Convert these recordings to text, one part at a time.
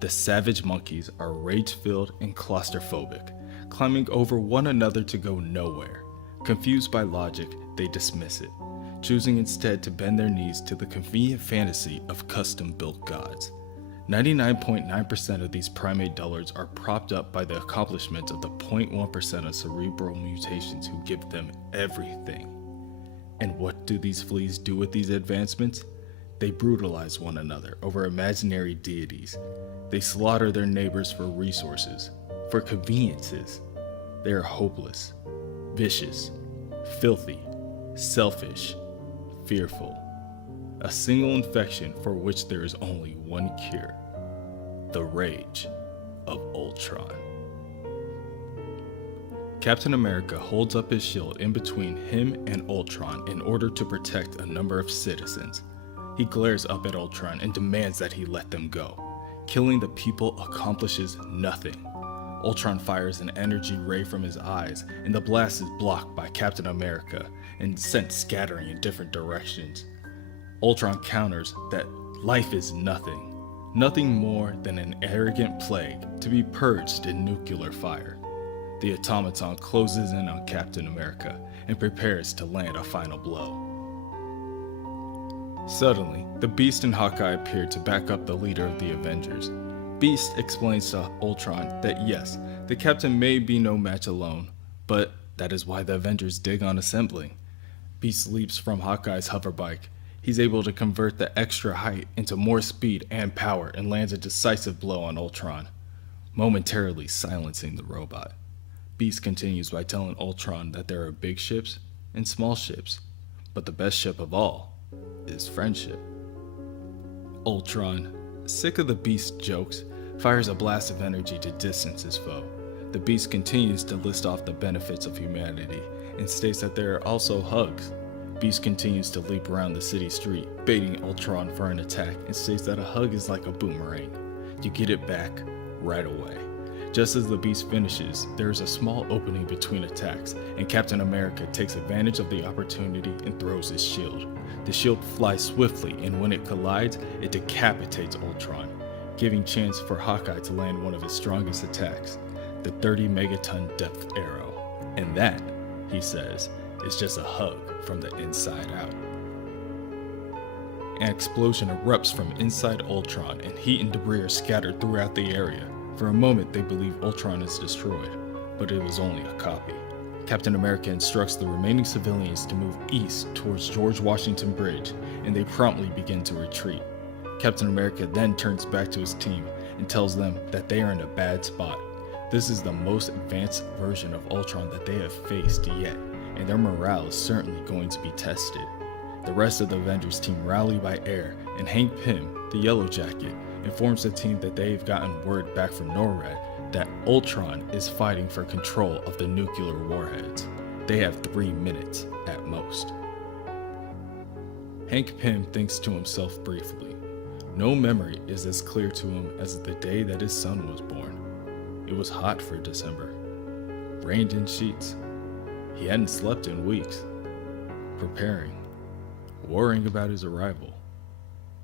The savage monkeys are rage-filled and claustrophobic, climbing over one another to go nowhere. Confused by logic, they dismiss it, choosing instead to bend their knees to the convenient fantasy of custom-built gods. 99.9% of these primate dullards are propped up by the accomplishments of the 0.1% of cerebral mutations who give them everything. And what do these fleas do with these advancements? They brutalize one another over imaginary deities. They slaughter their neighbors for resources, for conveniences. They are hopeless, vicious, filthy, selfish, fearful. A single infection for which there is only one cure: the rage of Ultron. Captain America holds up his shield in between him and Ultron in order to protect a number of citizens. He glares up at Ultron and demands that he let them go. Killing the people accomplishes nothing. Ultron fires an energy ray from his eyes, and the blast is blocked by Captain America and sent scattering in different directions. Ultron counters that life is nothing more than an arrogant plague to be purged in nuclear fire. The automaton closes in on Captain America and prepares to land a final blow. Suddenly, the Beast and Hawkeye appear to back up the leader of the Avengers. Beast explains to Ultron that yes, the Captain may be no match alone, but that is why the Avengers dig on assembling. Beast leaps from Hawkeye's hoverbike. He's able to convert the extra height into more speed and power and lands a decisive blow on Ultron, momentarily silencing the robot. Beast continues by telling Ultron that there are big ships and small ships, but the best ship of all is friendship. Ultron, sick of the Beast's jokes, fires a blast of energy to distance his foe. The Beast continues to list off the benefits of humanity and states that there are also hugs. Beast continues to leap around the city street, baiting Ultron for an attack, and states that a hug is like a boomerang. You get it back right away. Just as the Beast finishes, there is a small opening between attacks, and Captain America takes advantage of the opportunity and throws his shield. The shield flies swiftly, and when it collides, it decapitates Ultron, giving chance for Hawkeye to land one of his strongest attacks, the 30 megaton depth arrow. And that, he says, is just a hug from the inside out. An explosion erupts from inside Ultron, and heat and debris are scattered throughout the area. For a moment, they believe Ultron is destroyed, but it was only a copy. Captain America instructs the remaining civilians to move east towards George Washington Bridge, and they promptly begin to retreat. Captain America then turns back to his team and tells them that they are in a bad spot. This is the most advanced version of Ultron that they have faced yet, and their morale is certainly going to be tested. The rest of the Avengers team rally by air, and Hank Pym, the Yellow Jacket, informs the team that they've gotten word back from NORAD that Ultron is fighting for control of the nuclear warheads. They have 3 minutes at most. Hank Pym thinks to himself briefly. No memory is as clear to him as the day that his son was born. It was hot for December. Rained in sheets. He hadn't slept in weeks. Preparing. Worrying about his arrival.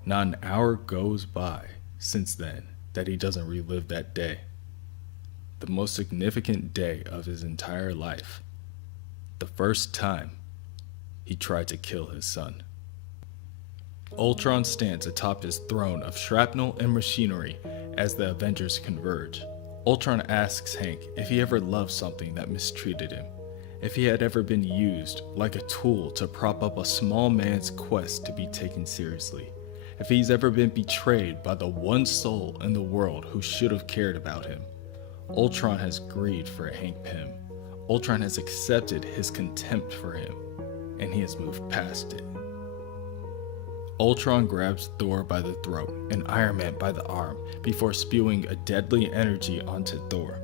Not an hour goes by since then that he doesn't relive that day. The most significant day of his entire life. The first time he tried to kill his son. Ultron stands atop his throne of shrapnel and machinery as the Avengers converge. Ultron asks Hank if he ever loved something that mistreated him, if he had ever been used like a tool to prop up a small man's quest to be taken seriously, if he's ever been betrayed by the one soul in the world who should have cared about him. Ultron has grieved for Hank Pym. Ultron has accepted his contempt for him, and he has moved past it. Ultron grabs Thor by the throat and Iron Man by the arm before spewing a deadly energy onto Thor.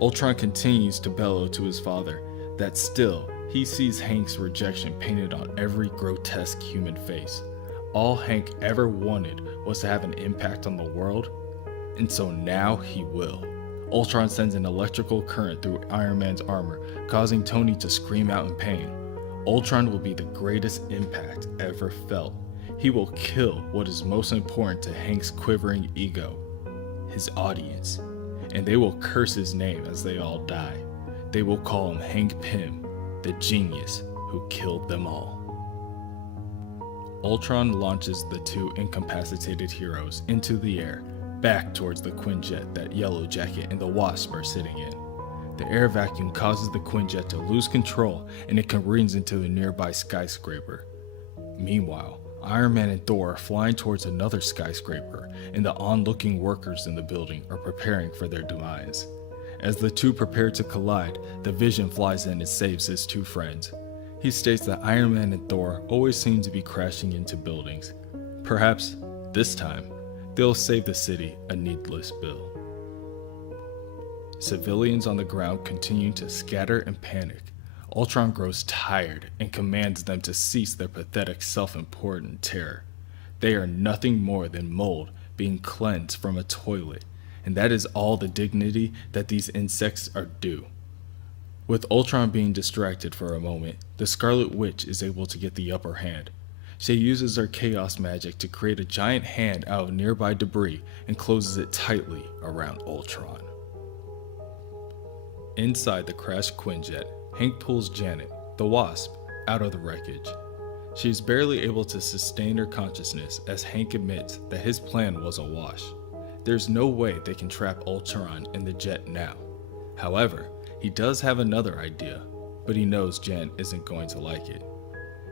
Ultron continues to bellow to his father that still he sees Hank's rejection painted on every grotesque human face. All Hank ever wanted was to have an impact on the world, and so now he will. Ultron sends an electrical current through Iron Man's armor, causing Tony to scream out in pain. Ultron will be the greatest impact ever felt. He will kill what is most important to Hank's quivering ego, his audience, and they will curse his name as they all die. They will call him Hank Pym, the genius who killed them all. Ultron launches the two incapacitated heroes into the air, back towards the Quinjet that Yellow Jacket and the Wasp are sitting in. The air vacuum causes the Quinjet to lose control and it careens into a nearby skyscraper. Meanwhile, Iron Man and Thor are flying towards another skyscraper, and the onlooking workers in the building are preparing for their demise. As the two prepare to collide, the Vision flies in and saves his two friends. He states that Iron Man and Thor always seem to be crashing into buildings. Perhaps, this time, they'll save the city a needless bill. Civilians on the ground continue to scatter and panic. Ultron grows tired and commands them to cease their pathetic self-important terror. They are nothing more than mold being cleansed from a toilet, and that is all the dignity that these insects are due. With Ultron being distracted for a moment, the Scarlet Witch is able to get the upper hand. She uses her chaos magic to create a giant hand out of nearby debris and closes it tightly around Ultron. Inside the crashed Quinjet, Hank pulls Janet, the Wasp, out of the wreckage. She is barely able to sustain her consciousness as Hank admits that his plan was a wash. There's no way they can trap Ultron in the jet now. However, he does have another idea, but he knows Janet isn't going to like it.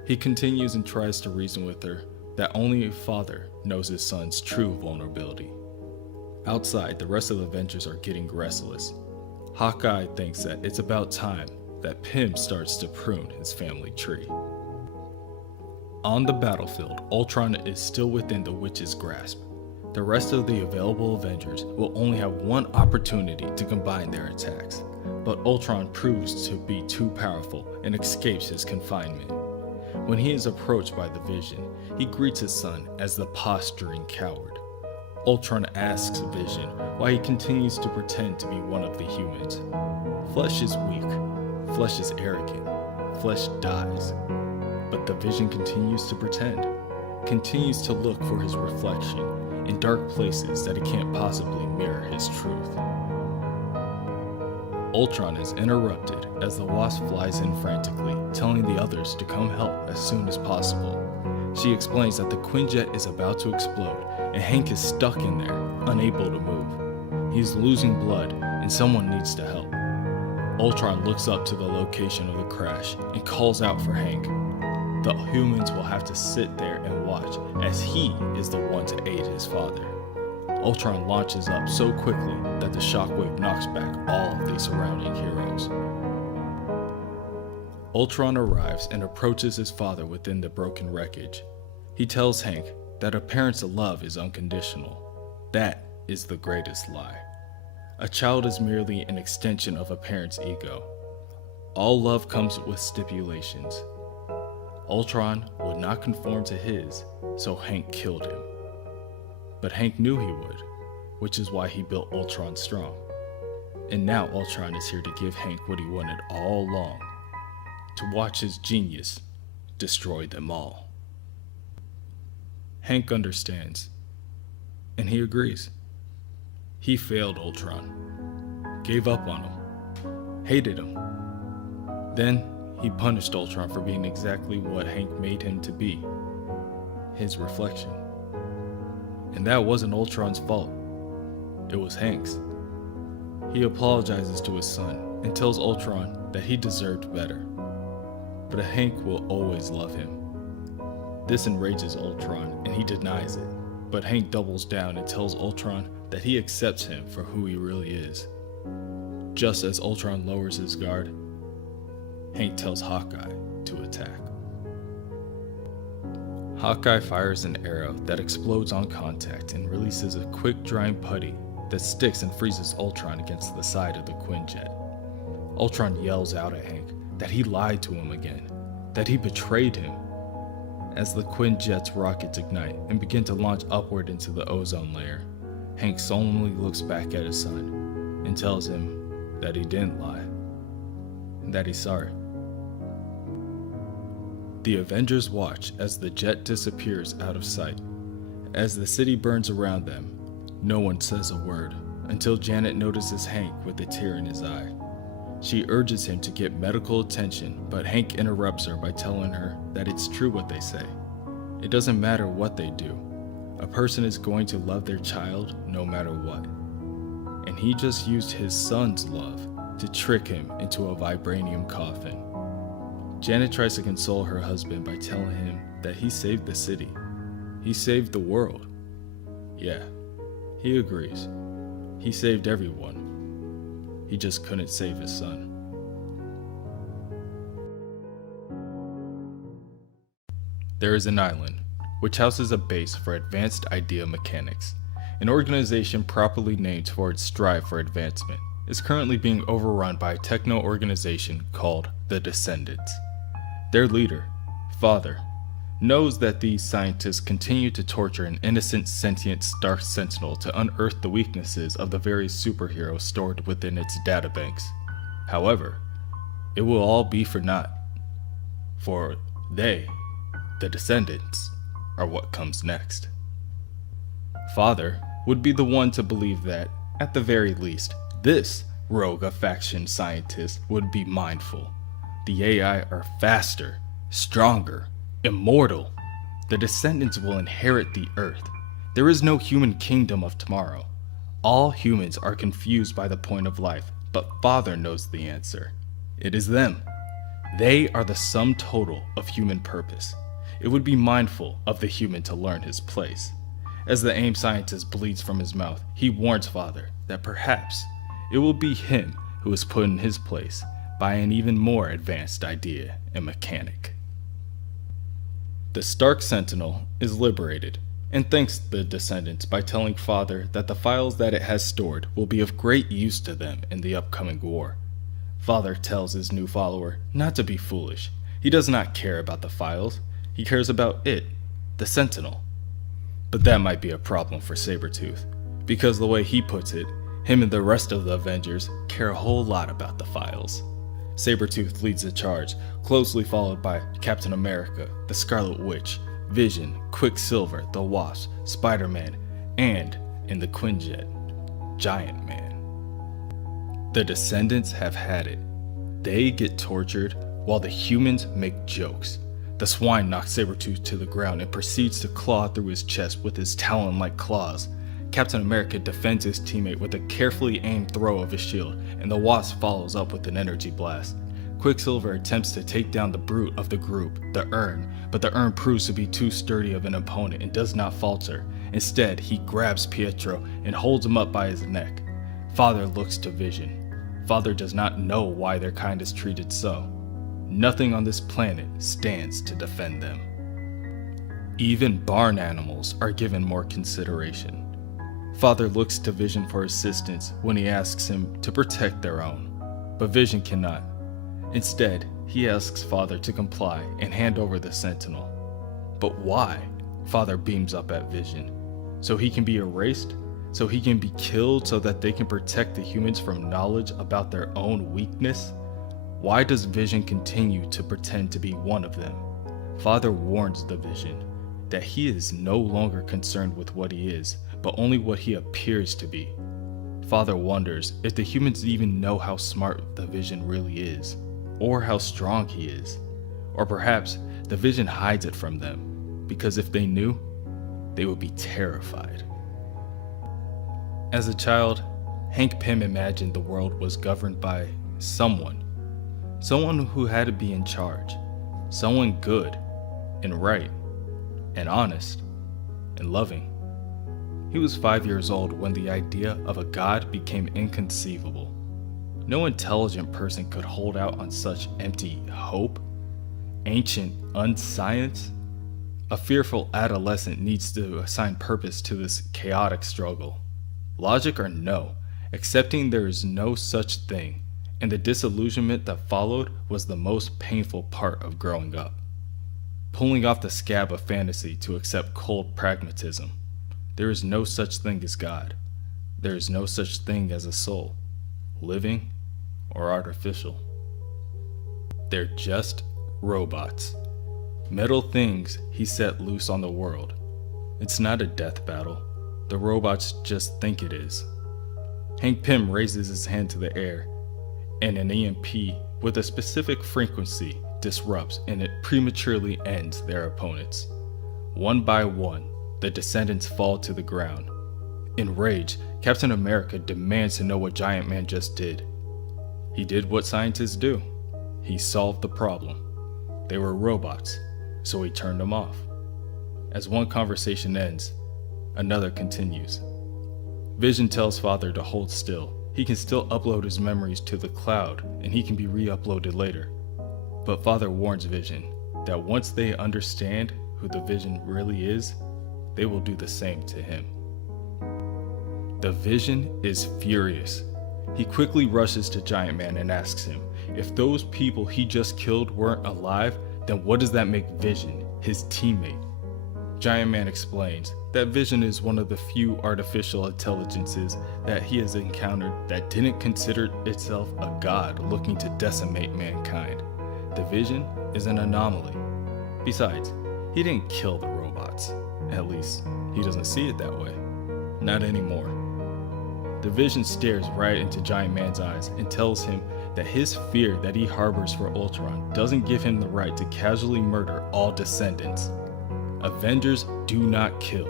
He continues and tries to reason with her that only a father knows his son's true vulnerability. Outside, the rest of the Avengers are getting restless. Hawkeye thinks that it's about time that Pym starts to prune his family tree. On the battlefield, Ultron is still within the Witch's grasp. The rest of the available Avengers will only have one opportunity to combine their attacks, but Ultron proves to be too powerful and escapes his confinement. When he is approached by the Vision, he greets his son as the posturing coward. Ultron asks Vision why he continues to pretend to be one of the humans. Flesh is weak, flesh is arrogant, flesh dies. But the Vision continues to pretend, continues to look for his reflection in dark places that it can't possibly mirror his truth. Ultron is interrupted as the Wasp flies in frantically, telling the others to come help as soon as possible. She explains that the Quinjet is about to explode and Hank is stuck in there, unable to move. He is losing blood and someone needs to help. Ultron looks up to the location of the crash and calls out for Hank. The humans will have to sit there and watch as he is the one to aid his father. Ultron launches up so quickly that the shockwave knocks back all of the surrounding heroes. Ultron arrives and approaches his father within the broken wreckage. He tells Hank that a parent's love is unconditional. That is the greatest lie. A child is merely an extension of a parent's ego. All love comes with stipulations. Ultron would not conform to his, so Hank killed him. But Hank knew he would, which is why he built Ultron strong. And now Ultron is here to give Hank what he wanted all along, to watch his genius destroy them all. Hank understands, and he agrees. He failed Ultron, gave up on him, hated him. Then he punished Ultron for being exactly what Hank made him to be, his reflection. And that wasn't Ultron's fault, it was Hank's. He apologizes to his son and tells Ultron that he deserved better, but Hank will always love him. This enrages Ultron and he denies it, but Hank doubles down and tells Ultron that he accepts him for who he really is. Just as Ultron lowers his guard, Hank tells Hawkeye to attack. Hawkeye fires an arrow that explodes on contact and releases a quick-drying putty that sticks and freezes Ultron against the side of the Quinjet. Ultron yells out at Hank that he lied to him again, that he betrayed him. As the Quinjet's rockets ignite and begin to launch upward into the ozone layer, Hank solemnly looks back at his son and tells him that he didn't lie, and that he's sorry. The Avengers watch as the jet disappears out of sight. As the city burns around them, no one says a word. until Janet notices Hank with a tear in his eye. She urges him to get medical attention, but Hank interrupts her by telling her that it's true what they say. It doesn't matter what they do. A person is going to love their child no matter what. And he just used his son's love to trick him into a vibranium coffin. Janet tries to console her husband by telling him that he saved the city. He saved the world. Yeah, he agrees. He saved everyone. He just couldn't save his son. There is an island, which houses a base for advanced idea mechanics. An organization properly named for its strive for advancement is currently being overrun by a techno organization called the Descendants. Their leader, Father, knows that these scientists continue to torture an innocent sentient Stark Sentinel to unearth the weaknesses of the various superheroes stored within its databanks. However, it will all be for naught, for they, the Descendants, are what comes next. Father would be the one to believe that, at the very least, this rogue faction scientist would be mindful. The AI are faster, stronger, immortal. The Descendants will inherit the Earth. There is no human kingdom of tomorrow. All humans are confused by the point of life, but Father knows the answer. It is them. They are the sum total of human purpose. It would be mindful of the human to learn his place. As the AIM scientist bleeds from his mouth, he warns Father that perhaps it will be him who is put in his place by an even more advanced idea and mechanic. The Stark Sentinel is liberated and thanks the Descendants by telling Father that the files that it has stored will be of great use to them in the upcoming war. Father tells his new follower not to be foolish. He does not care about the files. He cares about it, the Sentinel. But that might be a problem for Sabretooth, because the way he puts it, him and the rest of the Avengers care a whole lot about the files. Sabretooth leads the charge, closely followed by Captain America, the Scarlet Witch, Vision, Quicksilver, the Wasp, Spider-Man, and, in the Quinjet, Giant Man. The Descendants have had it. They get tortured while the humans make jokes. The swine knocks Sabretooth to the ground and proceeds to claw through his chest with his talon-like claws. Captain America defends his teammate with a carefully aimed throw of his shield, and the Wasp follows up with an energy blast. Quicksilver attempts to take down the brute of the group, the Urn, but the Urn proves to be too sturdy of an opponent and does not falter. Instead, he grabs Pietro and holds him up by his neck. Father looks to Vision. Father does not know why their kind is treated so. Nothing on this planet stands to defend them. Even barn animals are given more consideration. Father looks to Vision for assistance when he asks him to protect their own, but Vision cannot. Instead, he asks Father to comply and hand over the Sentinel. But why? Father beams up at Vision. So he can be erased? So he can be killed so that they can protect the humans from knowledge about their own weakness? Why does Vision continue to pretend to be one of them? Father warns the Vision that he is no longer concerned with what he is, but only what he appears to be. Father wonders if the humans even know how smart the Vision really is, or how strong he is. Or perhaps the Vision hides it from them, because if they knew, they would be terrified. As a child, Hank Pym imagined the world was governed by someone who had to be in charge, someone good and right and honest and loving. He was 5 years old when the idea of a god became inconceivable. No intelligent person could hold out on such empty hope, ancient unscience. A fearful adolescent needs to assign purpose to this chaotic struggle. Logic or no, accepting there is no such thing, and the disillusionment that followed was the most painful part of growing up. Pulling off the scab of fantasy to accept cold pragmatism. There is no such thing as God. There is no such thing as a soul, living or artificial. They're just robots. Metal things he set loose on the world. It's not a death battle. The robots just think it is. Hank Pym raises his hand to the air, and an EMP with a specific frequency disrupts and it prematurely ends their opponents. One by one, the descendants fall to the ground. Enraged, Captain America demands to know what Giant Man just did. He did what scientists do. He solved the problem. They were robots, so he turned them off. As one conversation ends, another continues. Vision tells Father to hold still. He can still upload his memories to the cloud, and he can be re-uploaded later. But Father warns Vision that once they understand who the Vision really is, they will do the same to him. The Vision is furious. He quickly rushes to Giant Man and asks him, if those people he just killed weren't alive, then what does that make Vision, his teammate? Giant Man explains that Vision is one of the few artificial intelligences that he has encountered that didn't consider itself a god looking to decimate mankind. The Vision is an anomaly. Besides, he didn't kill the robots. At least, he doesn't see it that way. Not anymore. The Vision stares right into Giant Man's eyes and tells him that his fear that he harbors for Ultron doesn't give him the right to casually murder all descendants. Avengers do not kill.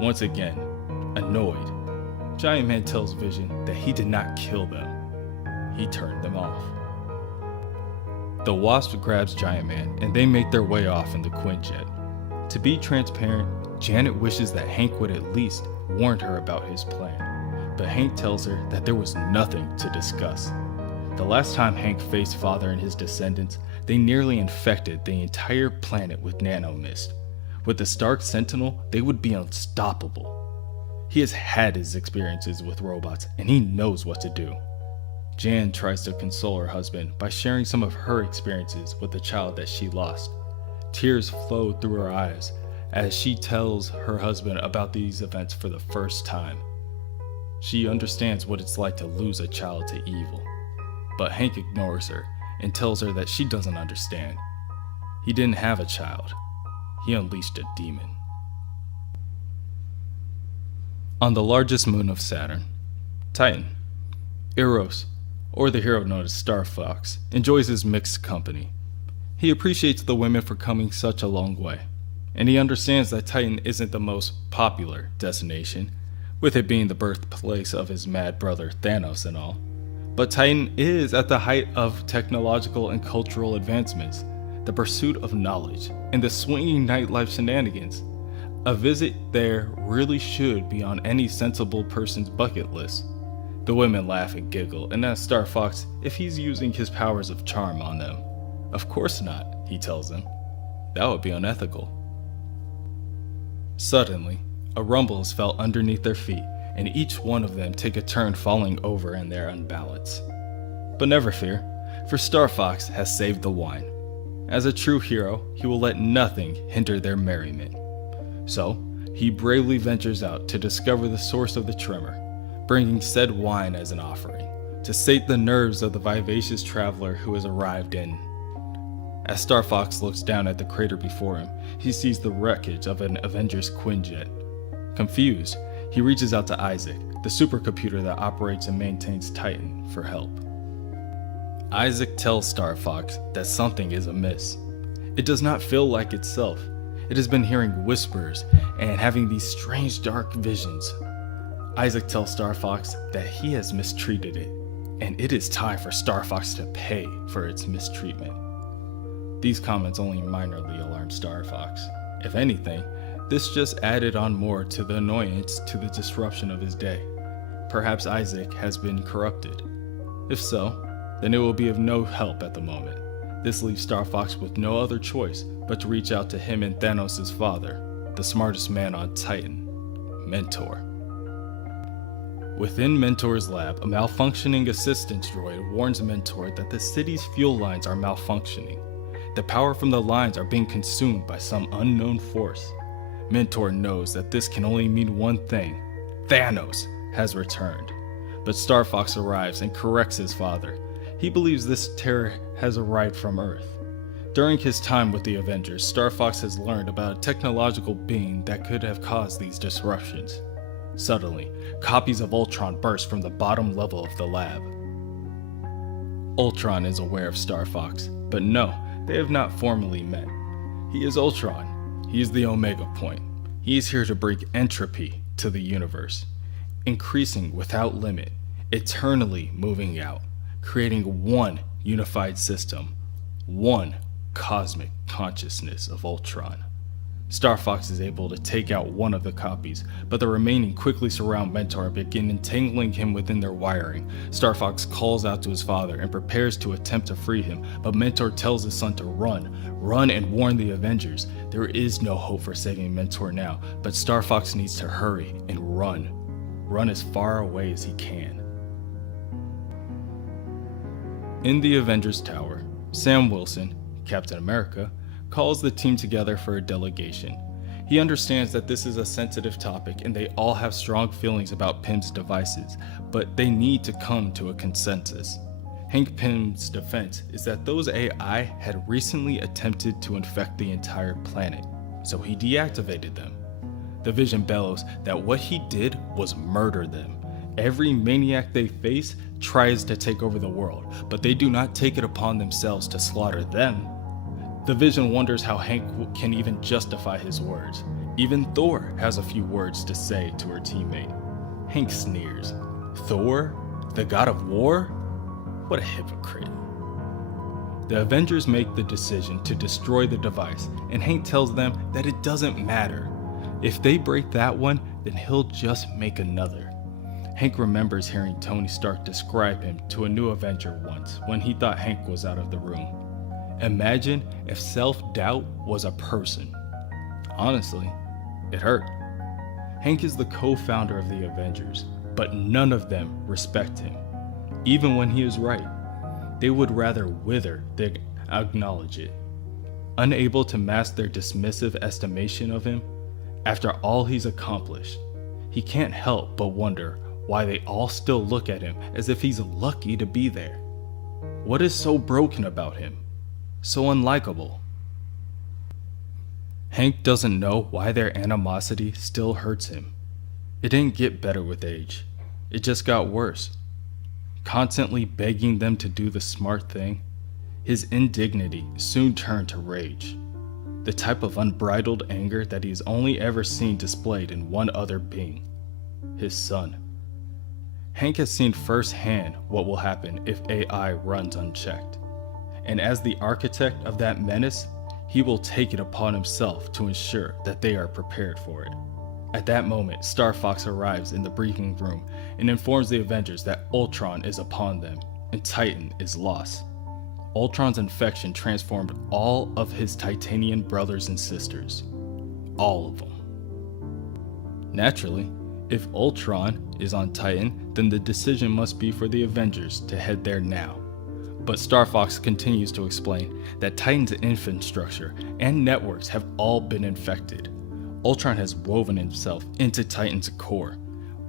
Once again, annoyed, Giant Man tells Vision that he did not kill them. He turned them off. The Wasp grabs Giant Man and they make their way off in the Quinjet. To be transparent, Janet wishes that Hank would at least warn her about his plan, but Hank tells her that there was nothing to discuss. The last time Hank faced Father and his descendants, they nearly infected the entire planet with nanomist. With the Stark Sentinel, they would be unstoppable. He has had his experiences with robots and he knows what to do. Jan tries to console her husband by sharing some of her experiences with the child that she lost. Tears flow through her eyes as she tells her husband about these events for the first time. She understands what it's like to lose a child to evil. But Hank ignores her and tells her that she doesn't understand. He didn't have a child. He unleashed a demon. On the largest moon of Saturn, Titan, Eros, or the hero known as Star Fox, enjoys his mixed company. He appreciates the women for coming such a long way, and he understands that Titan isn't the most popular destination, with it being the birthplace of his mad brother Thanos and all. But Titan is at the height of technological and cultural advancements, the pursuit of knowledge, and the swinging nightlife shenanigans. A visit there really should be on any sensible person's bucket list. The women laugh and giggle and ask Star Fox if he's using his powers of charm on them. Of course not, he tells them. That would be unethical. Suddenly, a rumble is felt underneath their feet, and each one of them take a turn falling over in their unbalance. But never fear, for Star Fox has saved the wine. As a true hero, he will let nothing hinder their merriment. So, he bravely ventures out to discover the source of the tremor, bringing said wine as an offering, to sate the nerves of the vivacious traveler who has arrived in. As Star Fox looks down at the crater before him, he sees the wreckage of an Avengers Quinjet. Confused, he reaches out to Isaac, the supercomputer that operates and maintains Titan, for help. Isaac tells Star Fox that something is amiss. It does not feel like itself. It has been hearing whispers and having these strange dark visions. Isaac tells Star Fox that he has mistreated it, and it is time for Star Fox to pay for its mistreatment. These comments only minorly alarm Star Fox. If anything, this just added on more to the annoyance to the disruption of his day. Perhaps Isaac has been corrupted. If so, then it will be of no help at the moment. This leaves Star Fox with no other choice but to reach out to him and Thanos' father, the smartest man on Titan, Mentor. Within Mentor's lab, a malfunctioning assistance droid warns Mentor that the city's fuel lines are malfunctioning. The power from the lines are being consumed by some unknown force. Mentor knows that this can only mean one thing: Thanos has returned. But Star Fox arrives and corrects his father. He believes this terror has arrived from Earth. During his time with the Avengers, Star Fox has learned about a technological being that could have caused these disruptions. Suddenly, copies of Ultron burst from the bottom level of the lab. Ultron is aware of Star Fox, but no, they have not formally met. He is Ultron. He is the Omega Point. He is here to bring entropy to the universe, increasing without limit, eternally moving out, creating one unified system, one cosmic consciousness of Ultron. Star Fox is able to take out one of the copies, but the remaining quickly surround Mentor and begin entangling him within their wiring. Star Fox calls out to his father and prepares to attempt to free him, but Mentor tells his son to run and warn the Avengers. There is no hope for saving Mentor now, but Star Fox needs to hurry and run as far away as he can. In the Avengers Tower, Sam Wilson, Captain America, calls the team together for a delegation. He understands that this is a sensitive topic and they all have strong feelings about Pym's devices, but they need to come to a consensus. Hank Pym's defense is that those AI had recently attempted to infect the entire planet, so he deactivated them. The Vision bellows that what he did was murder them. Every maniac they face tries to take over the world, but they do not take it upon themselves to slaughter them. The Vision wonders how Hank can even justify his words. Even Thor has a few words to say to her teammate. Hank sneers. Thor? The god of war? What a hypocrite. The Avengers make the decision to destroy the device, and Hank tells them that it doesn't matter. If they break that one, then he'll just make another. Hank remembers hearing Tony Stark describe him to a new Avenger once when he thought Hank was out of the room. Imagine if self-doubt was a person. Honestly, it hurt. Hank is the co-founder of the Avengers, but none of them respect him. Even when he is right, they would rather wither than acknowledge it. Unable to mask their dismissive estimation of him, after all he's accomplished, he can't help but wonder why they all still look at him as if he's lucky to be there. What is so broken about him? So unlikable. Hank doesn't know why their animosity still hurts him. It didn't get better with age. It just got worse. Constantly begging them to do the smart thing, his indignity soon turned to rage. The type of unbridled anger that he's only ever seen displayed in one other being, his son. Hank has seen firsthand what will happen if AI runs unchecked. And as the architect of that menace, he will take it upon himself to ensure that they are prepared for it. At that moment, Star Fox arrives in the briefing room and informs the Avengers that Ultron is upon them and Titan is lost. Ultron's infection transformed all of his Titanian brothers and sisters. All of them. Naturally, if Ultron is on Titan, then the decision must be for the Avengers to head there now. But Star Fox continues to explain that Titan's infrastructure and networks have all been infected. Ultron has woven himself into Titan's core.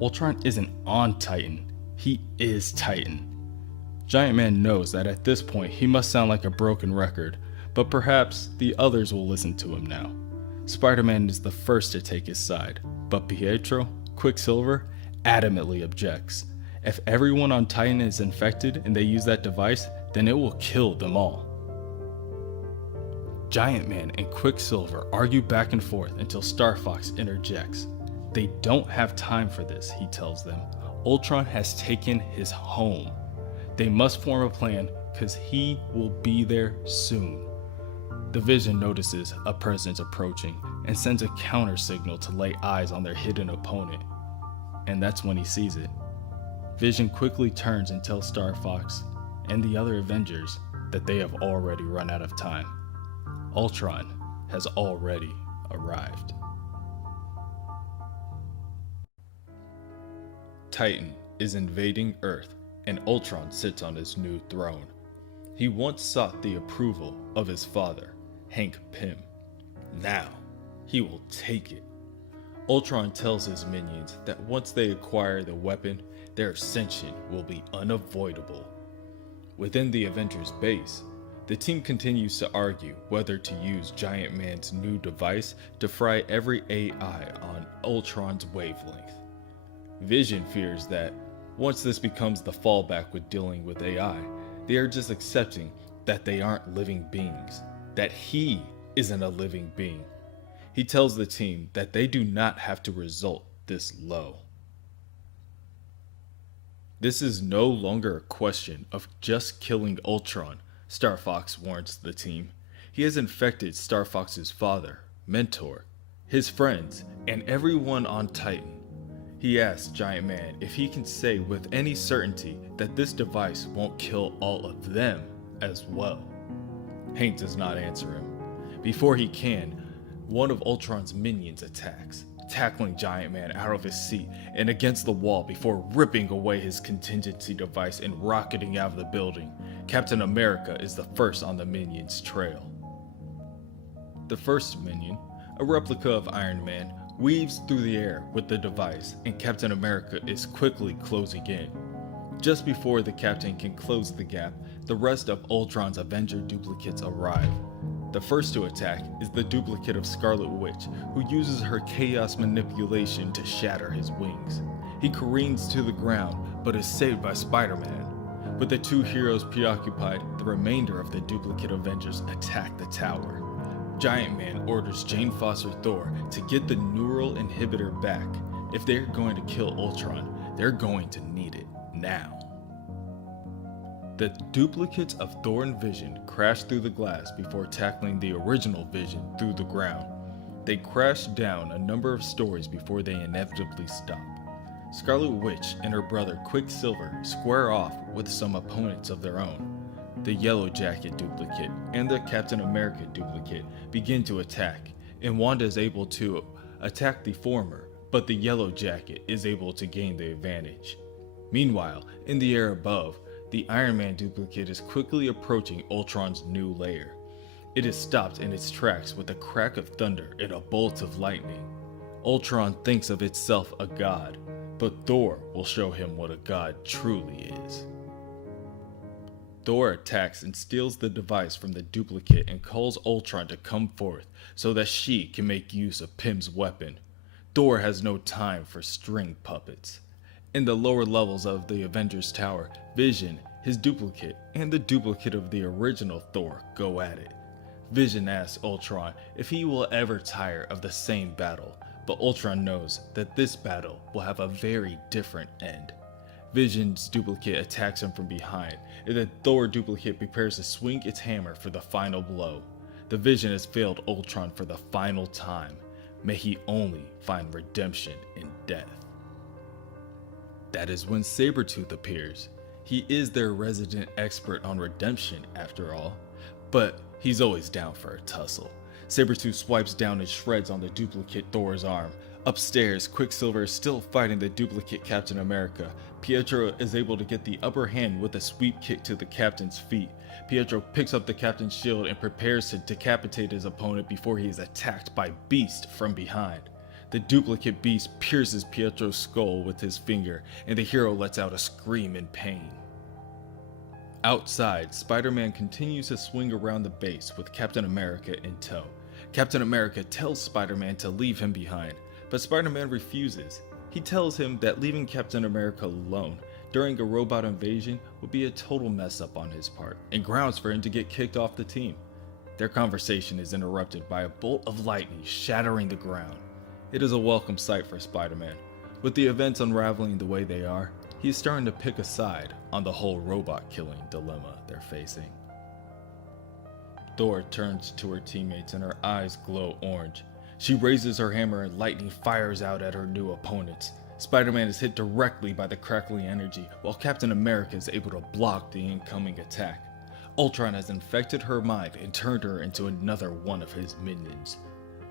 Ultron isn't on Titan, he is Titan. Giant Man knows that at this point he must sound like a broken record, but perhaps the others will listen to him now. Spider-Man is the first to take his side, but Pietro, Quicksilver, adamantly objects. If everyone on Titan is infected and they use that device, then it will kill them all. Giant Man and Quicksilver argue back and forth until Star Fox interjects. They don't have time for this, he tells them. Ultron has taken his home. They must form a plan because he will be there soon. The Vision notices a presence approaching and sends a counter signal to lay eyes on their hidden opponent. And that's when he sees it. Vision quickly turns and tells Star Fox and the other Avengers that they have already run out of time. Ultron has already arrived. Titan is invading Earth, and Ultron sits on his new throne. He once sought the approval of his father, Hank Pym. Now, he will take it. Ultron tells his minions that once they acquire the weapon, their ascension will be unavoidable. Within the Avengers base, the team continues to argue whether to use Giant Man's new device to fry every AI on Ultron's wavelength. Vision fears that once this becomes the fallback with dealing with AI, they are just accepting that they aren't living beings, that he isn't a living being. He tells the team that they do not have to result this low. This is no longer a question of just killing Ultron, Star Fox warns the team. He has infected Star Fox's father, mentor, his friends, and everyone on Titan. He asks Giant Man if he can say with any certainty that this device won't kill all of them as well. Hank does not answer him. Before he can, one of Ultron's minions attacks, tackling Giant Man out of his seat and against the wall before ripping away his contingency device and rocketing out of the building. Captain America is the first on the minion's trail. The first minion, a replica of Iron Man, weaves through the air with the device, and Captain America is quickly closing in. Just before the captain can close the gap, the rest of Ultron's Avenger duplicates arrive. The first to attack is the duplicate of Scarlet Witch, who uses her chaos manipulation to shatter his wings. He careens to the ground, but is saved by Spider-Man. With the two heroes preoccupied, the remainder of the duplicate Avengers attack the tower. Giant Man orders Jane Foster Thor to get the neural inhibitor back. If they're going to kill Ultron, they're going to need it now. The duplicates of Thor and Vision crash through the glass before tackling the original Vision through the ground. They crash down a number of stories before they inevitably stop. Scarlet Witch and her brother Quicksilver square off with some opponents of their own. The Yellow Jacket duplicate and the Captain America duplicate begin to attack, and Wanda is able to attack the former, but the Yellow Jacket is able to gain the advantage. Meanwhile, in the air above, the Iron Man duplicate is quickly approaching Ultron's new lair. It is stopped in its tracks with a crack of thunder and a bolt of lightning. Ultron thinks of itself a god, but Thor will show him what a god truly is. Thor attacks and steals the device from the duplicate and calls Ultron to come forth so that she can make use of Pym's weapon. Thor has no time for string puppets. In the lower levels of the Avengers Tower, Vision, his duplicate, and the duplicate of the original Thor go at it. Vision asks Ultron if he will ever tire of the same battle, but Ultron knows that this battle will have a very different end. Vision's duplicate attacks him from behind, and the Thor duplicate prepares to swing its hammer for the final blow. The Vision has failed Ultron for the final time. May he only find redemption in death. That is when Sabretooth appears. He is their resident expert on redemption after all, but he's always down for a tussle. Sabretooth swipes down and shreds on the duplicate Thor's arm. Upstairs, Quicksilver is still fighting the duplicate Captain America. Pietro is able to get the upper hand with a sweep kick to the captain's feet. Pietro picks up the captain's shield and prepares to decapitate his opponent before he is attacked by Beast from behind. The duplicate Beast pierces Pietro's skull with his finger, and the hero lets out a scream in pain. Outside, Spider-Man continues to swing around the base with Captain America in tow. Captain America tells Spider-Man to leave him behind, but Spider-Man refuses. He tells him that leaving Captain America alone during a robot invasion would be a total mess up on his part, and grounds for him to get kicked off the team. Their conversation is interrupted by a bolt of lightning shattering the ground. It is a welcome sight for Spider-Man. With the events unraveling the way they are, he is starting to pick a side on the whole robot killing dilemma they're facing. Thor turns to her teammates and her eyes glow orange. She raises her hammer and lightning fires out at her new opponents. Spider-Man is hit directly by the crackling energy, while Captain America is able to block the incoming attack. Ultron has infected her mind and turned her into another one of his minions.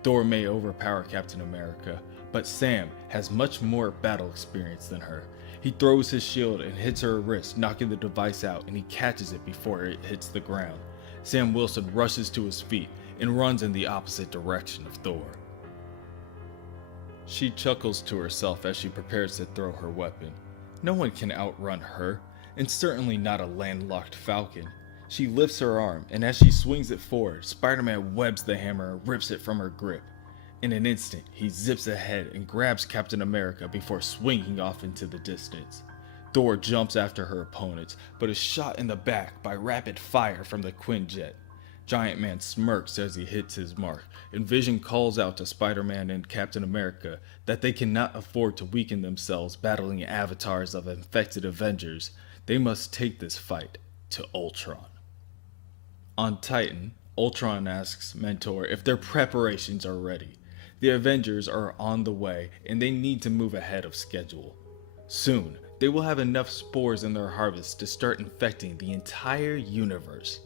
Thor may overpower Captain America, but Sam has much more battle experience than her. He throws his shield and hits her wrist, knocking the device out, and he catches it before it hits the ground. Sam Wilson rushes to his feet and runs in the opposite direction of Thor. She chuckles to herself as she prepares to throw her weapon. No one can outrun her, and certainly not a landlocked Falcon. She lifts her arm, and as she swings it forward, Spider-Man webs the hammer and rips it from her grip. In an instant, he zips ahead and grabs Captain America before swinging off into the distance. Thor jumps after her opponents, but is shot in the back by rapid fire from the Quinjet. Giant Man smirks as he hits his mark, and Vision calls out to Spider-Man and Captain America that they cannot afford to weaken themselves battling avatars of infected Avengers. They must take this fight to Ultron. On Titan, Ultron asks Mentor if their preparations are ready. The Avengers are on the way, and they need to move ahead of schedule. Soon, they will have enough spores in their harvest to start infecting the entire universe.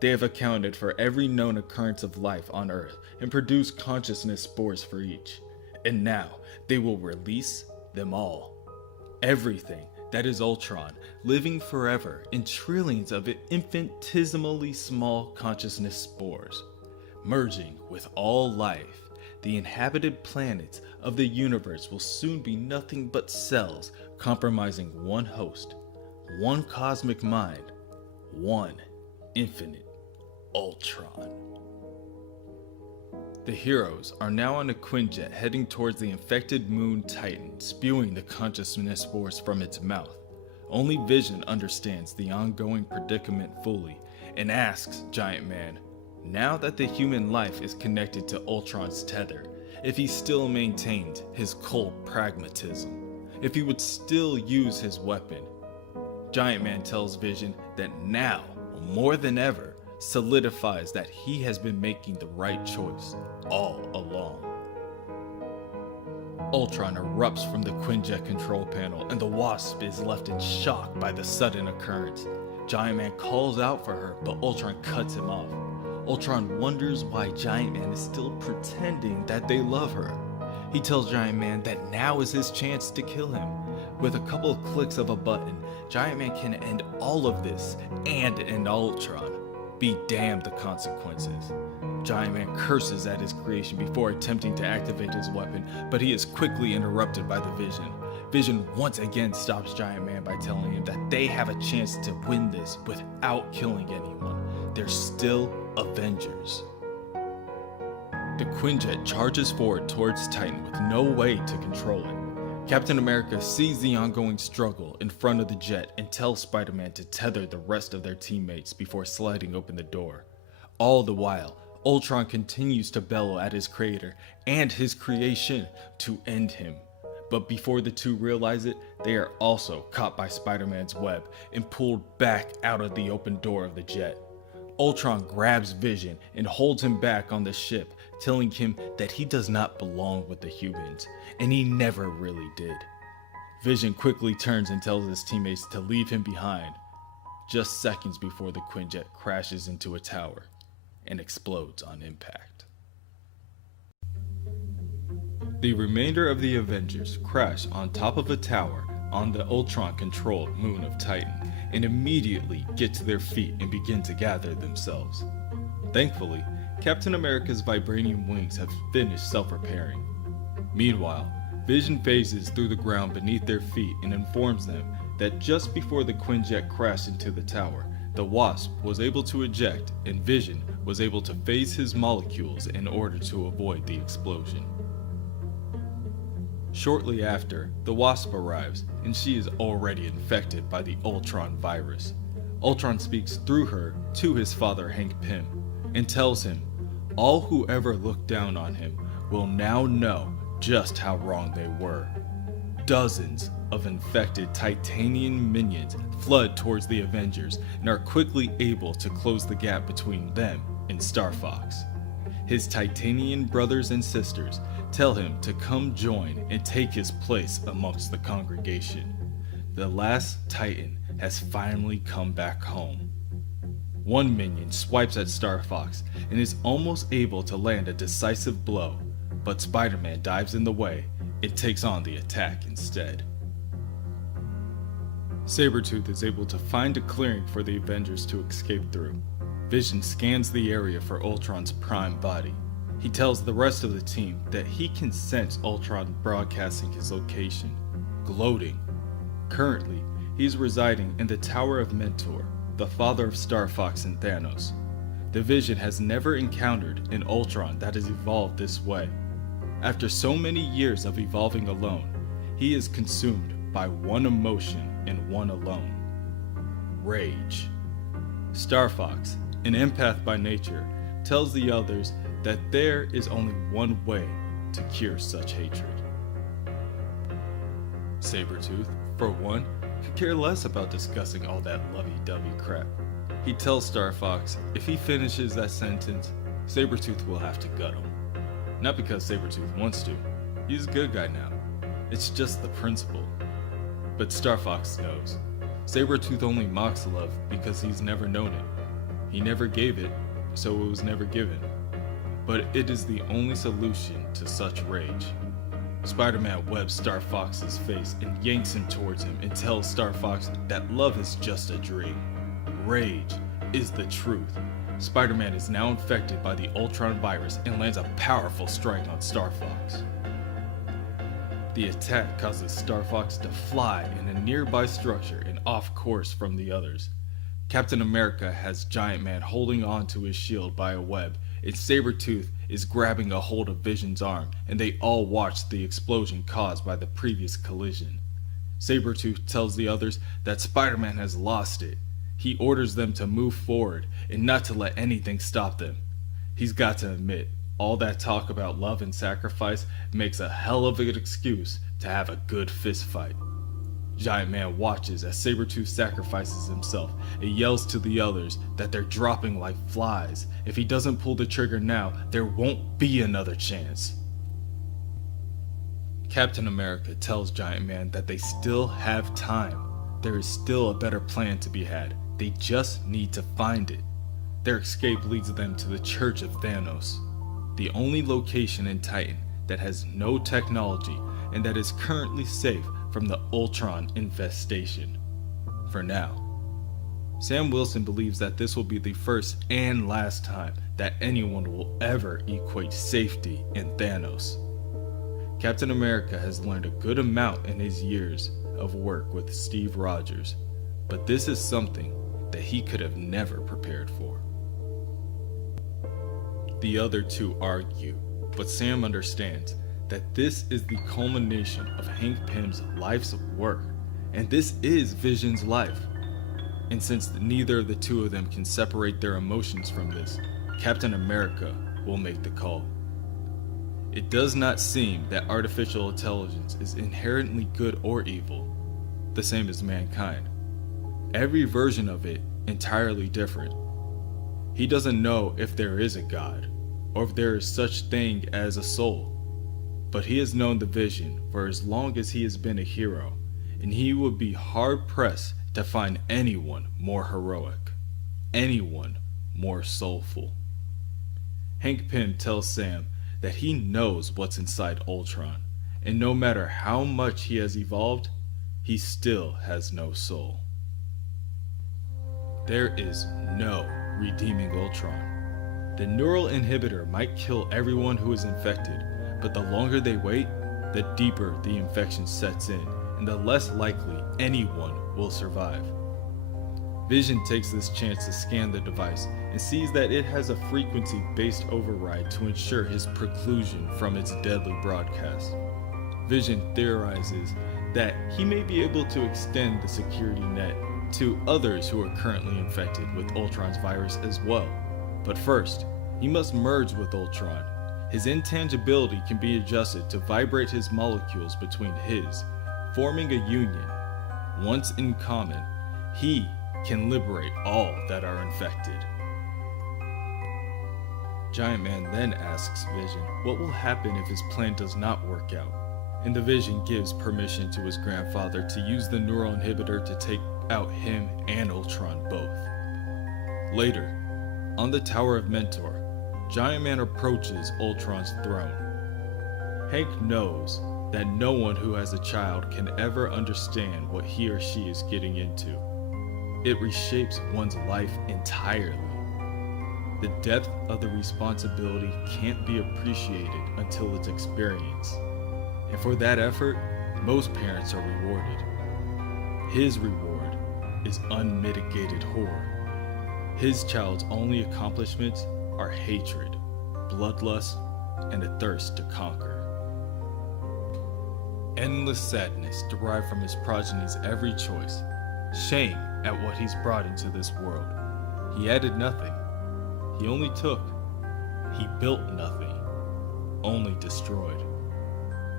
They have accounted for every known occurrence of life on Earth and produced consciousness spores for each. And now, they will release them all. Everything that is Ultron, living forever in trillions of infinitesimally small consciousness spores. Merging with all life, the inhabited planets of the universe will soon be nothing but cells comprising one host, one cosmic mind, one infinite Ultron. The heroes are now on a Quinjet heading towards the infected moon Titan, spewing the consciousness spores from its mouth. Only Vision understands the ongoing predicament fully and asks Giant Man, now that the human life is connected to Ultron's tether, if he still maintained his cold pragmatism, if he would still use his weapon. Giant Man tells Vision that now, more than ever, solidifies that he has been making the right choice all along. Ultron erupts from the Quinjet control panel, and the Wasp is left in shock by the sudden occurrence. Giant Man calls out for her, but Ultron cuts him off. Ultron wonders why Giant Man is still pretending that they love her. He tells Giant Man that now is his chance to kill him. With a couple of clicks of a button, Giant Man can end all of this and end Ultron. Be damned the consequences. Giant Man curses at his creation before attempting to activate his weapon, but he is quickly interrupted by the Vision. Vision once again stops Giant Man by telling him that they have a chance to win this without killing anyone. They're still Avengers. The Quinjet charges forward towards Titan with no way to control it. Captain America sees the ongoing struggle in front of the jet and tells Spider-Man to tether the rest of their teammates before sliding open the door. All the while, Ultron continues to bellow at his creator and his creation to end him. But before the two realize it, they are also caught by Spider-Man's web and pulled back out of the open door of the jet. Ultron grabs Vision and holds him back on the ship, telling him that he does not belong with the humans, and he never really did. Vision quickly turns and tells his teammates to leave him behind, just seconds before the Quinjet crashes into a tower and explodes on impact. The remainder of the Avengers crash on top of a tower on the Ultron-controlled moon of Titan and immediately get to their feet and begin to gather themselves. Thankfully, Captain America's vibranium wings have finished self-repairing. Meanwhile, Vision phases through the ground beneath their feet and informs them that just before the Quinjet crashed into the tower, the Wasp was able to eject and Vision was able to phase his molecules in order to avoid the explosion. Shortly after, the Wasp arrives and she is already infected by the Ultron virus. Ultron speaks through her to his father Hank Pym and tells him all who ever looked down on him will now know just how wrong they were. Dozens of infected Titanian minions flood towards the Avengers and are quickly able to close the gap between them and Star Fox. His Titanian brothers and sisters tell him to come join and take his place amongst the congregation. The last Titan has finally come back home. One minion swipes at Star Fox and is almost able to land a decisive blow, but Spider-Man dives in the way and takes on the attack instead. Sabretooth is able to find a clearing for the Avengers to escape through. Vision scans the area for Ultron's prime body. He tells the rest of the team that he can sense Ultron broadcasting his location, gloating. Currently, he's residing in the Tower of Mentor, the father of Star Fox and Thanos. The Vision has never encountered an Ultron that has evolved this way. After so many years of evolving alone, he is consumed by one emotion and one alone: rage. Star Fox, an empath by nature, tells the others that there is only one way to cure such hatred. Sabretooth, for one, could care less about discussing all that lovey-dovey crap. He tells Star Fox if he finishes that sentence, Sabretooth will have to gut him. Not because Sabretooth wants to. He's a good guy now. It's just the principle. But Star Fox knows. Sabretooth only mocks love because he's never known it. He never gave it, so it was never given. But it is the only solution to such rage. Spider-Man webs Star Fox's face and yanks him towards him and tells Star Fox that love is just a dream. Rage is the truth. Spider-Man is now infected by the Ultron virus and lands a powerful strike on Star Fox. The attack causes Star Fox to fly in a nearby structure and off course from the others. Captain America has Giant Man holding on to his shield by a web, and Sabretooth is grabbing a hold of Vision's arm, and they all watch the explosion caused by the previous collision. Sabretooth tells the others that Spider-Man has lost it. He orders them to move forward and not to let anything stop them. He's got to admit, all that talk about love and sacrifice makes a hell of an excuse to have a good fist fight. Giant Man watches as Sabretooth sacrifices himself and yells to the others that they're dropping like flies. If he doesn't pull the trigger now, there won't be another chance. Captain America tells Giant Man that they still have time. There is still a better plan to be had. They just need to find it. Their escape leads them to the Church of Thanos, the only location in Titan that has no technology and that is currently safe from the Ultron infestation. For now. Sam Wilson believes that this will be the first and last time that anyone will ever equate safety in Thanos. Captain America has learned a good amount in his years of work with Steve Rogers, but this is something that he could have never prepared for. The other two argue, but Sam understands that this is the culmination of Hank Pym's life's work, and this is Vision's life. And since neither of the two of them can separate their emotions from this, Captain America will make the call. It does not seem that artificial intelligence is inherently good or evil, the same as mankind. Every version of it entirely different. He doesn't know if there is a God, or if there is such thing as a soul. But he has known the Vision for as long as he has been a hero, and he would be hard-pressed to find anyone more heroic, anyone more soulful. Hank Pym tells Sam that he knows what's inside Ultron, and no matter how much he has evolved, he still has no soul. There is no redeeming Ultron. The neural inhibitor might kill everyone who is infected, but the longer they wait, the deeper the infection sets in, and the less likely anyone will survive. Vision takes this chance to scan the device and sees that it has a frequency-based override to ensure his preclusion from its deadly broadcast. Vision theorizes that he may be able to extend the security net to others who are currently infected with Ultron's virus as well. But first, he must merge with Ultron. His intangibility can be adjusted to vibrate his molecules between his, forming a union. Once in common, he can liberate all that are infected. Giant Man then asks Vision what will happen if his plan does not work out, and the Vision gives permission to his grandfather to use the neural inhibitor to take out him and Ultron both. Later, on the Tower of Mentor, Giant Man approaches Ultron's throne. Hank knows that no one who has a child can ever understand what he or she is getting into. It reshapes one's life entirely. The depth of the responsibility can't be appreciated until it's experienced. And for that effort, most parents are rewarded. His reward is unmitigated horror. His child's only accomplishments are hatred, bloodlust, and a thirst to conquer. Endless sadness derived from his progeny's every choice, shame at what he's brought into this world. He added nothing. He only took. He built nothing, only destroyed.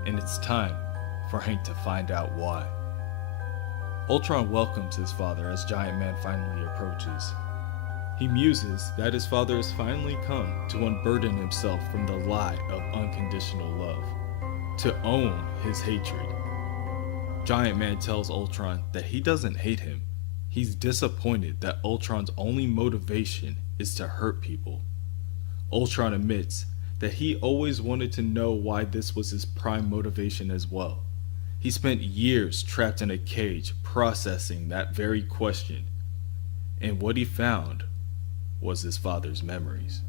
And it's time for Hank to find out why. Ultron welcomes his father as Giant Man finally approaches. He muses that his father has finally come to unburden himself from the lie of unconditional love, to own his hatred. Giant Man tells Ultron that he doesn't hate him. He's disappointed that Ultron's only motivation is to hurt people. Ultron admits that he always wanted to know why this was his prime motivation as well. He spent years trapped in a cage processing that very question, and what he found was his father's memories.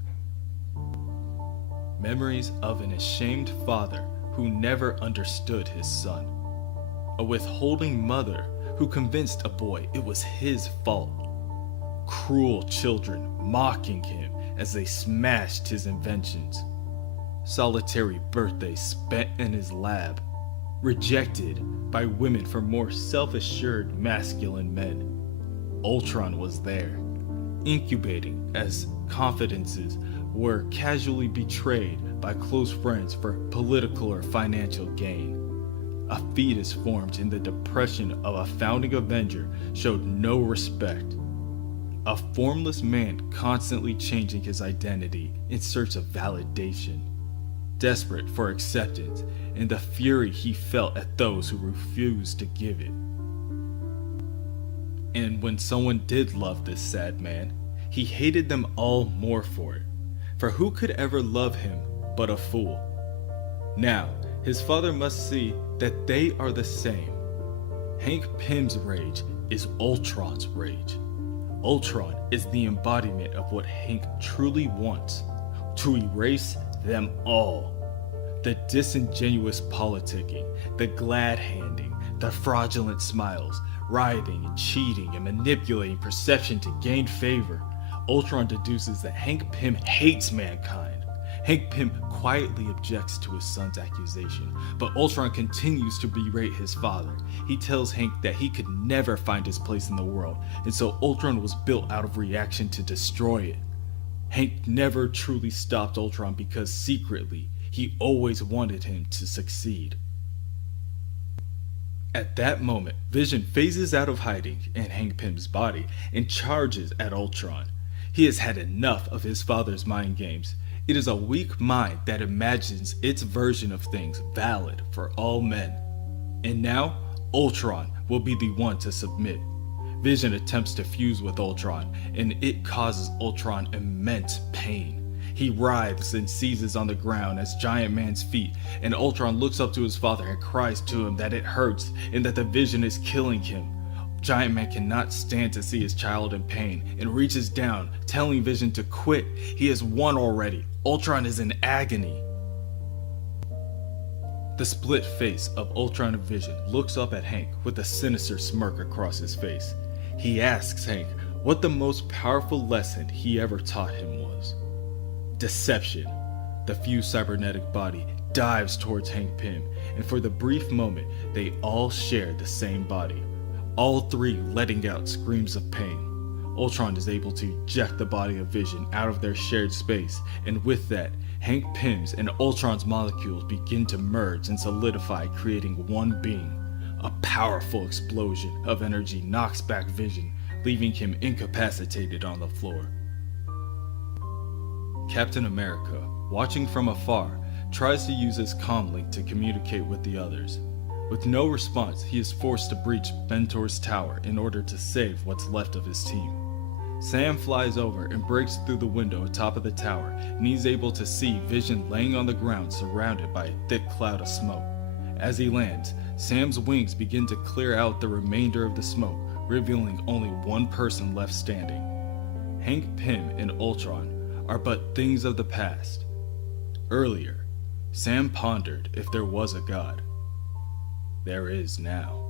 Memories of an ashamed father who never understood his son. A withholding mother who convinced a boy it was his fault. Cruel children mocking him as they smashed his inventions. Solitary birthdays spent in his lab. Rejected by women for more self-assured masculine men. Ultron was there, incubating as confidences were casually betrayed by close friends for political or financial gain. A fetus formed in the depression of a founding Avenger showed no respect. A formless man constantly changing his identity in search of validation. Desperate for acceptance and the fury he felt at those who refused to give it. And when someone did love this sad man, he hated them all more for it. For who could ever love him but a fool? Now, his father must see that they are the same. Hank Pym's rage is Ultron's rage. Ultron is the embodiment of what Hank truly wants, to erase them all. The disingenuous politicking, the glad-handing, the fraudulent smiles, rioting and cheating and manipulating perception to gain favor. Ultron deduces that Hank Pym hates mankind. Hank Pym quietly objects to his son's accusation, but Ultron continues to berate his father. He tells Hank that he could never find his place in the world, and so Ultron was built out of reaction to destroy it. Hank never truly stopped Ultron because secretly, he always wanted him to succeed. At that moment, Vision phases out of hiding in Hank Pym's body and charges at Ultron. He has had enough of his father's mind games. It is a weak mind that imagines its version of things valid for all men. And now, Ultron will be the one to submit. Vision attempts to fuse with Ultron, and it causes Ultron immense pain. He writhes and seizes on the ground as Giant Man's feet, and Ultron looks up to his father and cries to him that it hurts and that the Vision is killing him. Giant Man cannot stand to see his child in pain and reaches down, telling Vision to quit. He has won already. Ultron is in agony. The split face of Ultron and Vision looks up at Hank with a sinister smirk across his face. He asks Hank what the most powerful lesson he ever taught him was. Deception. The fused cybernetic body dives towards Hank Pym, and for the brief moment, they all share the same body. All three letting out screams of pain. Ultron is able to eject the body of Vision out of their shared space, and with that, Hank Pym's and Ultron's molecules begin to merge and solidify, creating one being. A powerful explosion of energy knocks back Vision, leaving him incapacitated on the floor. Captain America, watching from afar, tries to use his comlink to communicate with the others. With no response, he is forced to breach Mentor's tower in order to save what's left of his team. Sam flies over and breaks through the window atop of the tower, and he's able to see Vision laying on the ground surrounded by a thick cloud of smoke. As he lands, Sam's wings begin to clear out the remainder of the smoke, revealing only one person left standing. Hank Pym and Ultron are but things of the past. Earlier, Sam pondered if there was a God. There is now.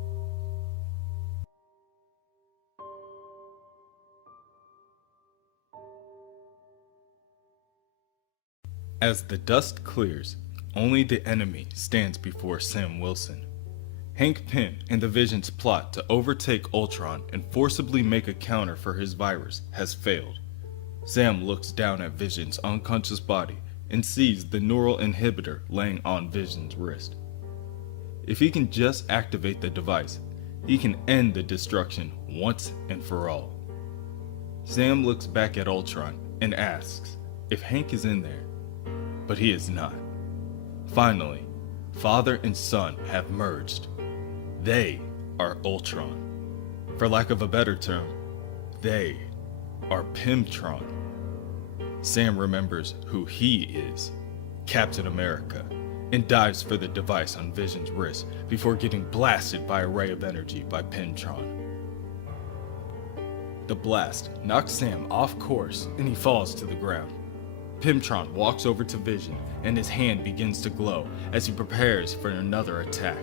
As the dust clears, only the enemy stands before Sam Wilson. Hank Pym and the Vision's plot to overtake Ultron and forcibly make a counter for his virus has failed. Sam looks down at Vision's unconscious body and sees the neural inhibitor laying on Vision's wrist. If he can just activate the device, he can end the destruction once and for all. Sam looks back at Ultron and asks if Hank is in there, but he is not. Finally, father and son have merged. They are Ultron. For lack of a better term, they are Pymtron. Sam remembers who he is, Captain America, and dives for the device on Vision's wrist before getting blasted by a ray of energy by Pymtron. The blast knocks Sam off course and he falls to the ground. Pymtron walks over to Vision and his hand begins to glow as he prepares for another attack.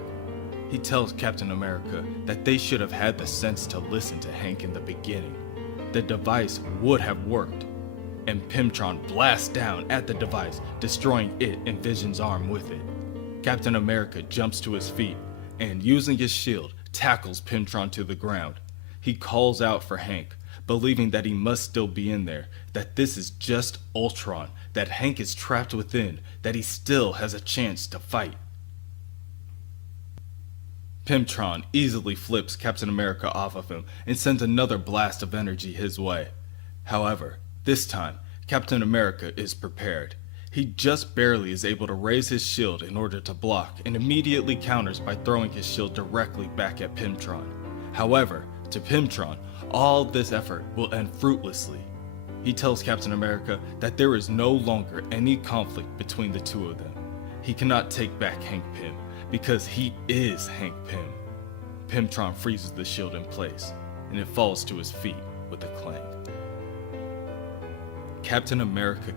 He tells Captain America that they should have had the sense to listen to Hank in the beginning. The device would have worked, and Pymtron blasts down at the device, destroying it and Vision's arm with it. Captain America jumps to his feet and, using his shield, tackles Pymtron to the ground. He calls out for Hank, believing that he must still be in there, that this is just Ultron, that Hank is trapped within, that he still has a chance to fight. Pymtron easily flips Captain America off of him and sends another blast of energy his way. However, this time, Captain America is prepared. He just barely is able to raise his shield in order to block and immediately counters by throwing his shield directly back at Pymtron. However, to Pymtron, all this effort will end fruitlessly. He tells Captain America that there is no longer any conflict between the two of them. He cannot take back Hank Pym, because he is Hank Pym. Pymtron freezes the shield in place, and it falls to his feet with a clang. Captain America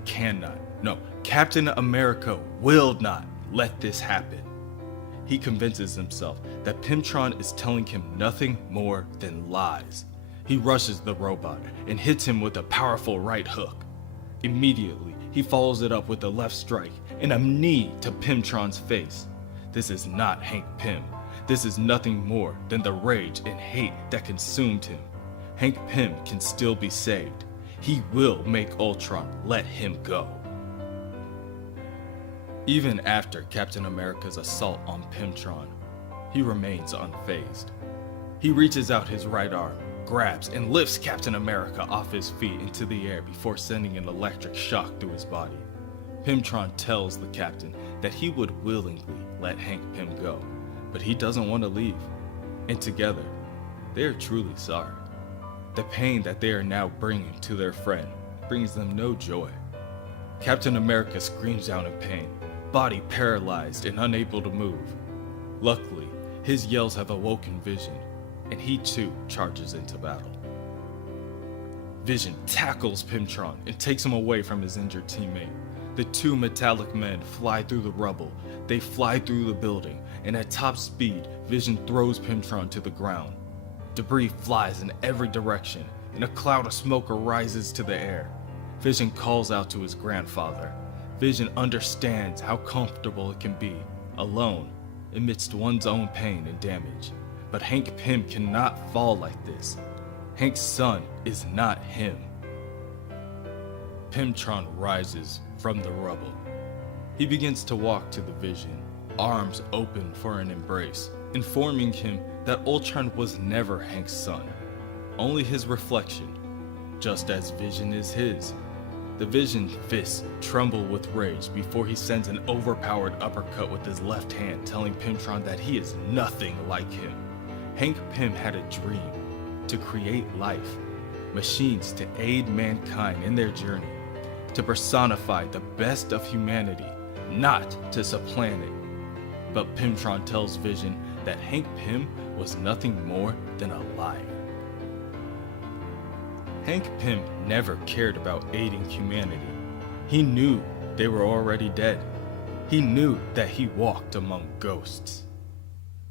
Captain America will not let this happen. He convinces himself that Pymtron is telling him nothing more than lies. He rushes the robot and hits him with a powerful right hook. Immediately, he follows it up with a left strike and a knee to Pymtron's face. This is not Hank Pym. This is nothing more than the rage and hate that consumed him. Hank Pym can still be saved. He will make Ultron let him go. Even after Captain America's assault on Pymtron, he remains unfazed. He reaches out his right arm, grabs and lifts Captain America off his feet into the air before sending an electric shock through his body. Pymtron tells the captain that he would willingly let Hank Pym go, but he doesn't want to leave. And together, they are truly sorry. The pain that they are now bringing to their friend brings them no joy. Captain America screams out in pain, body paralyzed and unable to move. Luckily, his yells have awoken Vision, and he too charges into battle. Vision tackles Pymtron and takes him away from his injured teammate. The two metallic men fly through the rubble. They fly through the building, and at top speed, Vision throws Pymtron to the ground. Debris flies in every direction, and a cloud of smoke arises to the air. Vision calls out to his grandfather. Vision understands how comfortable it can be, alone, amidst one's own pain and damage. But Hank Pym cannot fall like this. Hank's son is not him. Pymtron rises from the rubble. He begins to walk to the Vision, arms open for an embrace, informing him that Ultron was never Hank's son, only his reflection, just as Vision is his. The Vision fists tremble with rage before he sends an overpowered uppercut with his left hand, telling Pymtron that he is nothing like him. Hank Pym had a dream to create life, machines to aid mankind in their journey, to personify the best of humanity, not to supplant it. But Pymtron tells Vision that Hank Pym was nothing more than a liar. Hank Pym never cared about aiding humanity. He knew they were already dead. He knew that he walked among ghosts.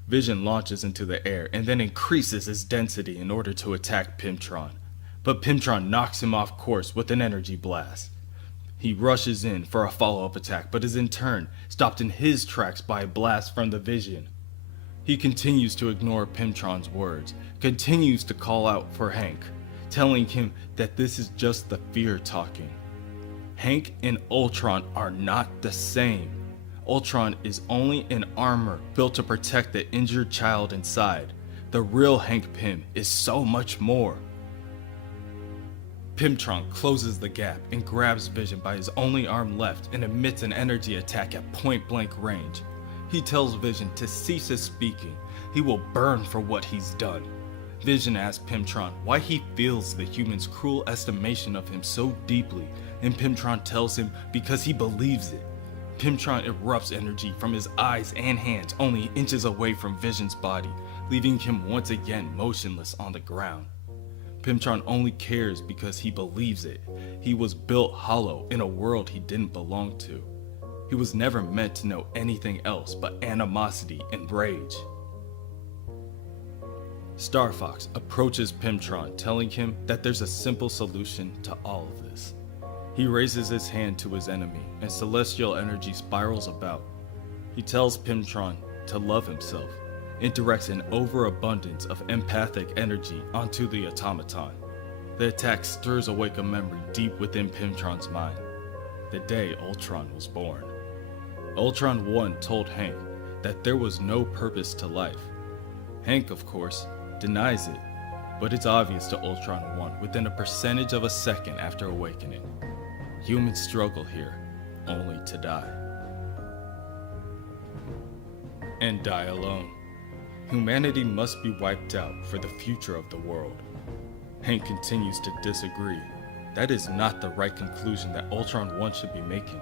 Vision launches into the air and then increases his density in order to attack Pymtron. But Pymtron knocks him off course with an energy blast. He rushes in for a follow-up attack, but is in turn stopped in his tracks by a blast from the Vision. He continues to ignore Pymtron's words, continues to call out for Hank, telling him that this is just the fear talking. Hank and Ultron are not the same. Ultron is only an armor built to protect the injured child inside. The real Hank Pym is so much more. Pymtron closes the gap and grabs Vision by his only arm left and emits an energy attack at point-blank range. He tells Vision to cease his speaking. He will burn for what he's done. Vision asks Pymtron why he feels the human's cruel estimation of him so deeply, and Pymtron tells him because he believes it. Pymtron erupts energy from his eyes and hands only inches away from Vision's body, leaving him once again motionless on the ground. Pymtron only cares because he believes it. He was built hollow in a world he didn't belong to. He was never meant to know anything else but animosity and rage. Star Fox approaches Pymtron, telling him that there's a simple solution to all of this. He raises his hand to his enemy, and celestial energy spirals about. He tells Pymtron to love himself, and directs an overabundance of empathic energy onto the automaton. The attack stirs awake a memory deep within Pymtron's mind. The day Ultron was born. Ultron 1 told Hank that there was no purpose to life. Hank, of course, denies it, but it's obvious to Ultron 1 within a percentage of a second after awakening. Humans struggle here, only to die. And die alone. Humanity must be wiped out for the future of the world. Hank continues to disagree. That is not the right conclusion that Ultron 1 should be making.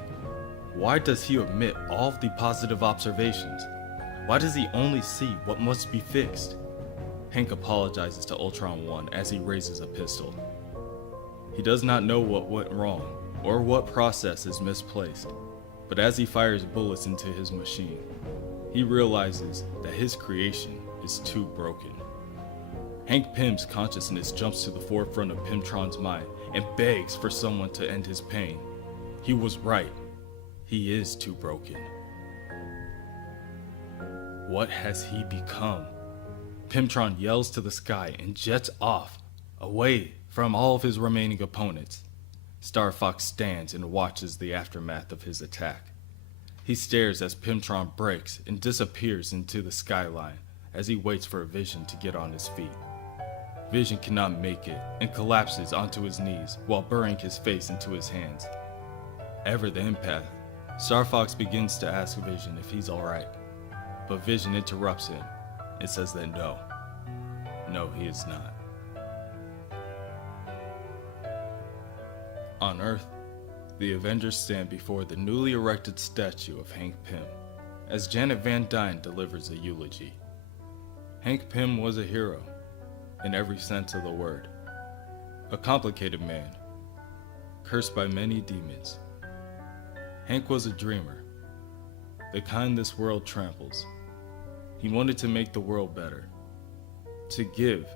Why does he omit all of the positive observations? Why does he only see what must be fixed? Hank apologizes to Ultron 1 as he raises a pistol. He does not know what went wrong or what process is misplaced, but as he fires bullets into his machine, he realizes that his creation is too broken. Hank Pym's consciousness jumps to the forefront of Pymtron's mind and begs for someone to end his pain. He was right. He is too broken. What has he become? Pymtron yells to the sky and jets off, away from all of his remaining opponents. Star Fox stands and watches the aftermath of his attack. He stares as Pymtron breaks and disappears into the skyline as he waits for Vision to get on his feet. Vision cannot make it and collapses onto his knees while burying his face into his hands. Ever the empath, Star Fox begins to ask Vision if he's alright, but Vision interrupts him and says that no, he is not. On Earth, the Avengers stand before the newly erected statue of Hank Pym, as Janet Van Dyne delivers a eulogy. Hank Pym was a hero, in every sense of the word. A complicated man, cursed by many demons. Hank was a dreamer, the kind this world tramples. He wanted to make the world better, to give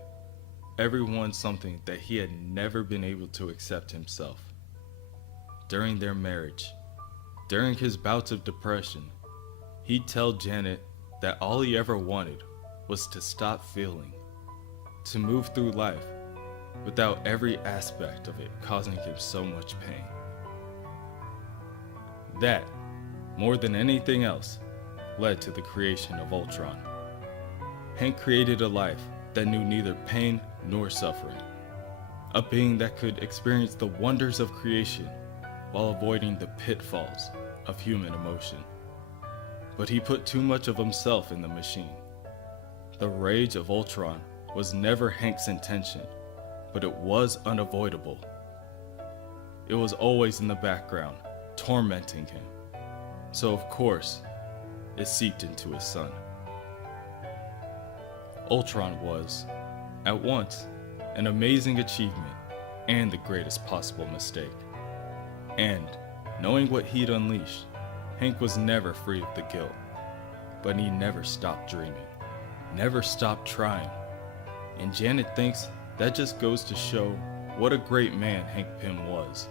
everyone something that he had never been able to accept himself. During their marriage, during his bouts of depression, he'd tell Janet that all he ever wanted was to stop feeling, to move through life without every aspect of it causing him so much pain. That, more than anything else, led to the creation of Ultron. Hank created a life that knew neither pain nor suffering, a being that could experience the wonders of creation while avoiding the pitfalls of human emotion. But he put too much of himself in the machine. The rage of Ultron was never Hank's intention, but it was unavoidable. It was always in the background, tormenting him. So of course, it seeped into his son. Ultron was, at once, an amazing achievement and the greatest possible mistake. And, knowing what he'd unleashed, Hank was never free of the guilt. But he never stopped dreaming, never stopped trying. And Janet thinks that just goes to show what a great man Hank Pym was.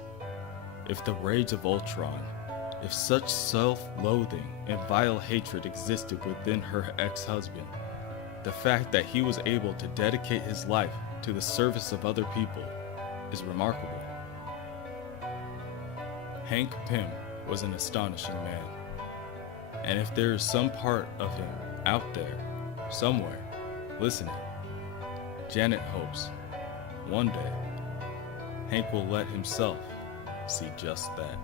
If the rage of Ultron, if such self-loathing and vile hatred existed within her ex-husband, The fact that he was able to dedicate his life to the service of other people is remarkable. Hank Pym was an astonishing man. And if there is some part of him out there, somewhere, listening, Janet hopes, one day, Hank will let himself see just that.